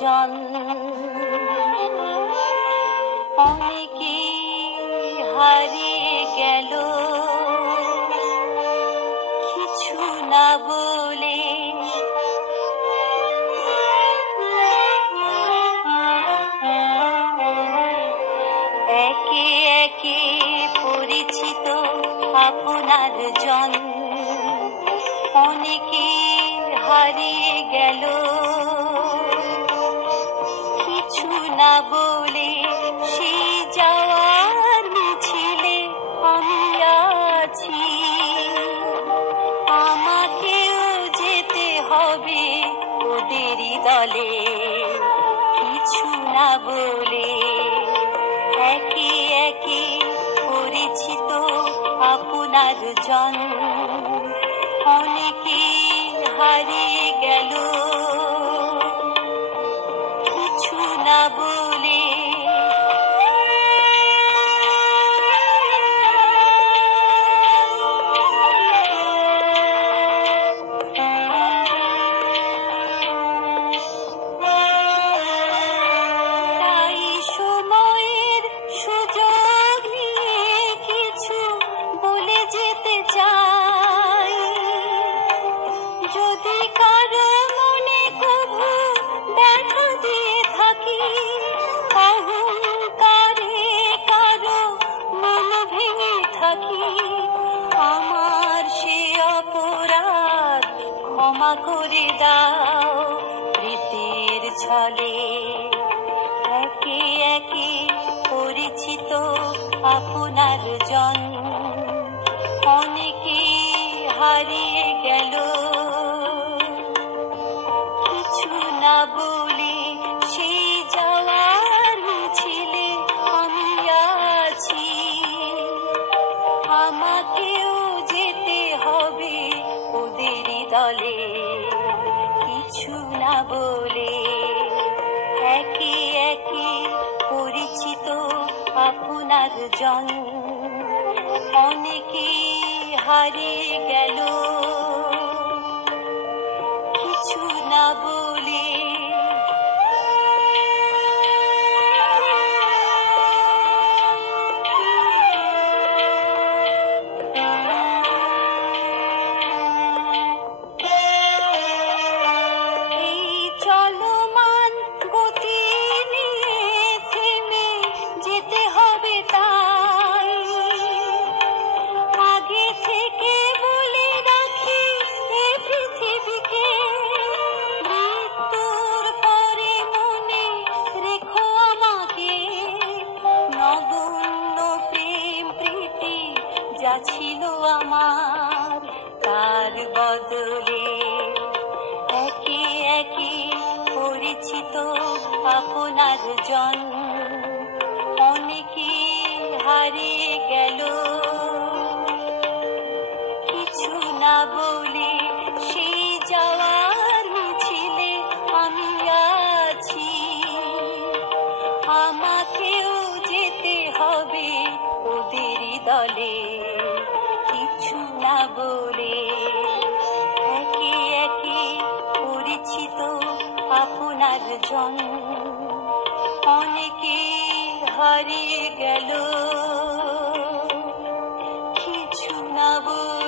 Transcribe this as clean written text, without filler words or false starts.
জন অনেকে হারিয়ে গেল কিছু না বলে। একে একে পরিচিত আপনার জন অনেকে হারিয়ে গেল কিছু না বলে। সেই যাওয়ার মিছিলে আমি আছি, আমাকেও যেতে হবে ওদেরই দলে কিছু না বলে। একে একে পরিচিত আপনার জন অনেকে হারিয়ে গেল কিছু না বলে। তাই সময়ের সুযোগ নিয়ে কিছু বলে যেতে চাই। যদি কারো মনে কভু ব্যথা দিয়ে থাকি, অহংকারে কারো মন ভেঙে থাকি, আমার সে অপরাধ ক্ষমা করে দাও প্রীতির ছলে। একে একে পরিচিত আপনার জন অনেকে হারিয়ে গেল কিছু না বলে। সেই যাওয়ার মিছিলে আমি আছি, আমাকেও যেতে হবে ওদেরই দলে কিছু না বলে। একে একে পরিচিত আপনার জন অনেকে হারিয়ে গেল কিছু না বলে। এই চলমান গতি নিয়ে থেমে যেতে হবে তাই আগে থেকে বলে রাখি এ পৃথিবীকে, মৃত্যুর পরে মনে রেখো আমাকে। নগণ্য প্রেম প্রীতি যা ছিল আমার তার বদলে। একে একে পরিচিত আপনার জন অনেকে হারিয়ে গেল কিছু না বলে। সেই যাওয়ার মিছিলে আমি আছি, আমাকেও যেতে হবে ওদেরই দলে কিছু না বলে। একে একে পরিচিত আপনার জন অনেকে হারিয়ে গেল কিছু না বলে।